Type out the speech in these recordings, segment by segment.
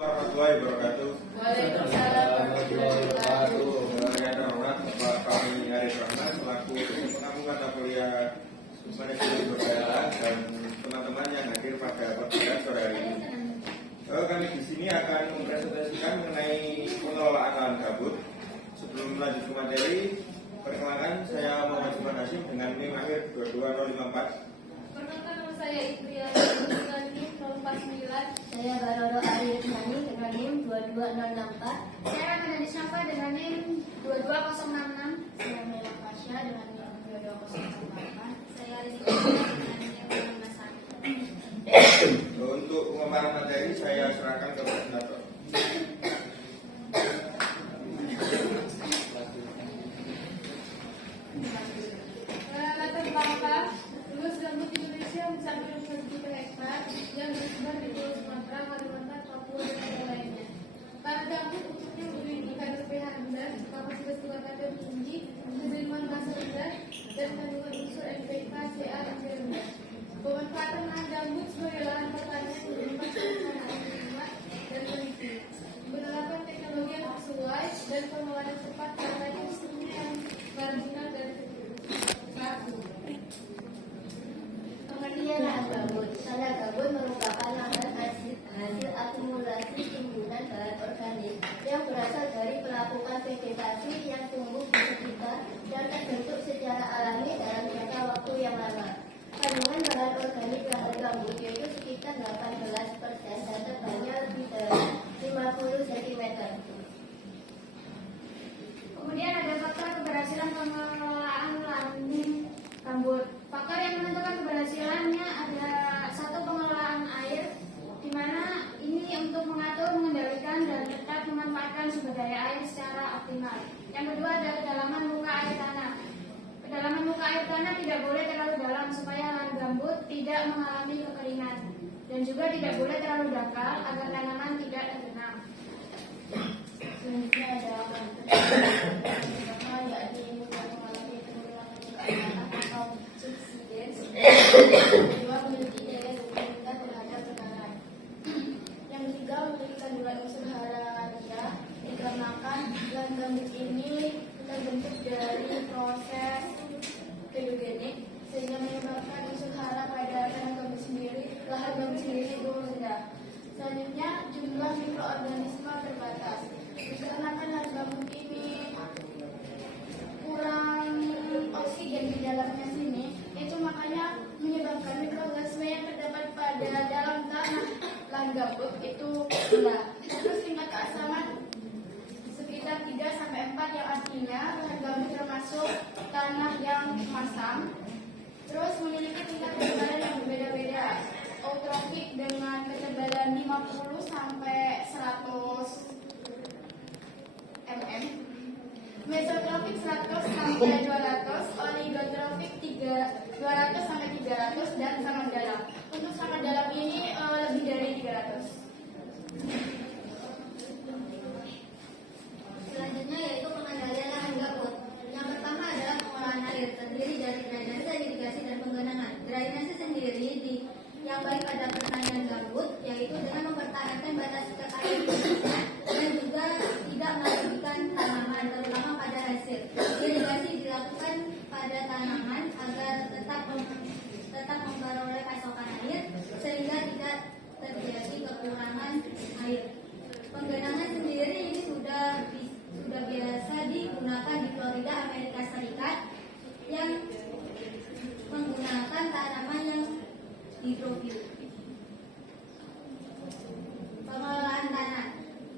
Warahmatullahi wabarakatuh. Waalaikumsalam warahmatullahi wabarakatuh. Yang terhormat Bapak kami Arif Rahman selaku pengampu mata kuliah manajemen budaya dan teman-teman yang hadir pada pertemuan sore hari ini. Kami di sini akan mempresentasikan mengenai pengelolaan lahan gambut. Sebelum lanjut ke materi, perkenalkan saya Muhammad Juman Hashim dengan NIM akhir 22054. Perkenalkan nama saya Ibria dengan NIM 049. Saya Baroro Arif Nani dengan NIM 22064. Saya Ramadhani Syafa dengan NIM 22066. Saya Mela Fasya dengan NIM 22068. Saya Rizky dengan NIM 551. Untuk pemaparan materi saya serahkan ke presentator. Latar belakang luas gambut Indonesia mencapai 1 juta hektar yang tersebar di Pulau Sumatera, Kalimantan, Papua, dan yang lainnya. Lahan gambut untuknya memiliki kadar pH rendah, kapasitas kekuatan tinggi, penerimaan massa rendah, dan kandungan unsur NPK, Ca, dan C rendah. Pemanfaatan lahan gambut sebagai lahan pertanian berupa penggunaan air hemat dan teliti, menerapkan teknologi yang sesuai dan pengelolaan yang tepat karena instrumen yang marginal dan baku. Pengertian lahan gambut. Lahan gambut merupakan lahan hasil akumulasi timbunan bahan organik yang berasal dari pelapukan vegetasi yang tumbuh di sekitar dan terbentuk secara alami dalam jangka waktu yang lama. Kandungan bahan organik lahan gambut yaitu sekitar 18% dan tebalnya lebih dari 50 cm. Kemudian ada faktor keberhasilan pengelolaan lahan gambut. Faktor yang menentukan keberhasilannya ada satu, pengelolaan air, di mana ini untuk mengatur, mengendalikan, dan tetap memanfaatkan sumber daya air secara optimal. Yang kedua ada kedalaman muka air tanah. Kedalaman muka air tanah tidak boleh terlalu dalam supaya lahan gambut tidak mengalami kekeringan, dan juga tidak boleh terlalu dangkal agar tanaman tidak tergenang. Selanjutnya ada pertama yakni mengalami penurunan muka air tanah atau subsidence. Kedua, memiliki daya dukung rendah terhadap tekanan. Yang ketiga, memiliki kandungan unsur hara rendah dikarenakan lahan gambut ini terbentuk dari proses pedogenik sehingga menyebabkan unsur hara pada lahan gambut sendiri itu rendah. Selanjutnya, jumlah mikroorganisme terbatas. Dikarenakan lahan gambut ini kurang oksigen di dalamnya sini, itu makanya menyebabkan mikroorganisme yang terdapat pada dalam tanah lahan gambut itu rendah. Terus tingkat keasaman sekitar 3-4 yang artinya lahan gambut termasuk tanah yang masam. Terus memiliki tingkat ketebalan yang berbeda-beda. Eutrofik dengan ketebalan 50 sampai 100 mm, mesotrofik 100 sampai 200, oligotrofik 200 sampai 300, dan sangat dalam. Untuk sangat dalam ini lebih dari 300. Selanjutnya yaitu pengendalian lahan gambut. Yang pertama adalah pengolahan air, terdiri dari drainase, irigasi, dan penggenangan. Drainase sendiri yang baik pada pertanian gambut, yaitu dengan mempertahankan batas air dan juga tidak merugikan tanaman, terutama pada hasil. Irigasi dilakukan pada tanaman agar tetap memperoleh pasokan air sehingga tidak terjadi kekurangan air. Penggenangan sendiri ini sudah biasa digunakan di Florida, Amerika Serikat, yang menggunakan tanaman yang hidrofil. Pengelolaan tanah.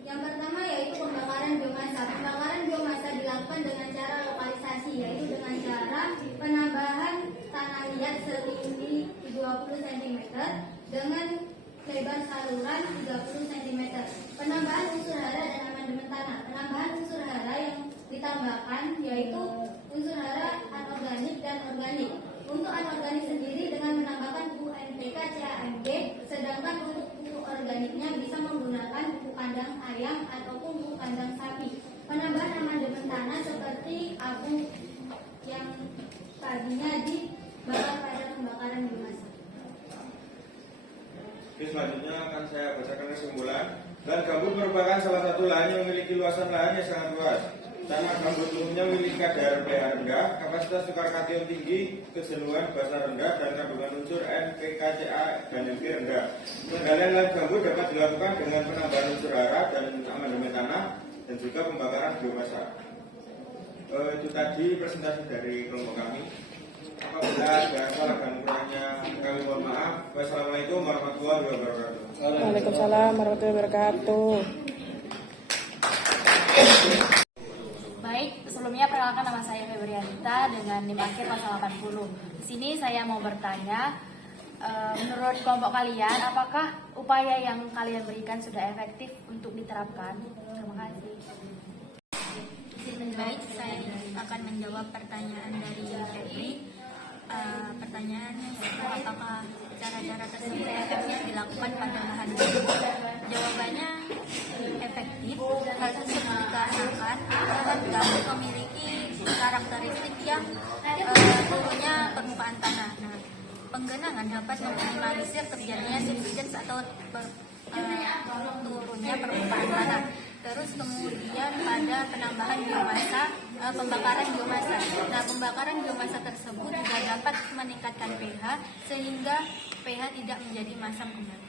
Yang pertama yaitu pembakaran biomasa. Pembakaran biomasa dilakukan dengan cara lokalisasi, yaitu dengan cara penambahan tanah liat setinggi 20 cm dengan lebar saluran 30 cm. Penambahan unsur hara dan amandemen tanah. Penambahan unsur hara yang ditambahkan yaitu unsur hara anorganik dan organik. Untuk anorganik sendiri dengan menambahkan pupuk NPK, CAMG, sedangkan untuk pupuk organiknya bisa menggunakan pupuk kandang ayam ataupun pupuk kandang sapi. Penambahan amandemen tanah seperti abu yang tadinya dibakar pada pembakaran biomasa. Oke, selanjutnya akan saya bacakan kesimpulan. Dan gambut merupakan salah satu lahan yang memiliki luasan lahan yang sangat luas. Tanah gambut umumnya memiliki kadar pH rendah, kapasitas tukar kation tinggi, kejenuhan basa rendah, dan kandungan unsur NPK, Ca, dan Mg rendah. Pengendalian lahan gambut dapat dilakukan dengan penambahan unsur hara dan amandemen tanah, dan juga pembakaran biomasa. Itu tadi presentasi dari kelompok kami. Apabila ada salah dan kurangnya kami mohon maaf. Wassalamualaikum warahmatullahi wabarakatuh. Waalaikumsalam warahmatullahi wabarakatuh. Baik, sebelumnya perkenalkan nama saya Febrianita dengan NIM akhir pasal 80. Di sini saya mau bertanya, menurut kelompok kalian, apakah upaya yang kalian berikan sudah efektif untuk diterapkan? Terima kasih. Baik, saya akan menjawab pertanyaan dari Febri. Pertanyaannya yaitu apakah cara-cara tersebut efektif dilakukan pada lahan gambut? Jawabannya efektif. Hal tersebut dikarenakan lahan gambut memiliki karakteristik yang turunnya permukaan tanah. Nah, penggenangan dapat meminimalisir terjadinya subsidence atau turunnya permukaan tanah. Terus kemudian pada penambahan biomasa, pembakaran biomasa. Nah, pembakaran biomasa tersebut juga dapat meningkatkan pH sehingga pH tidak menjadi masam kembali.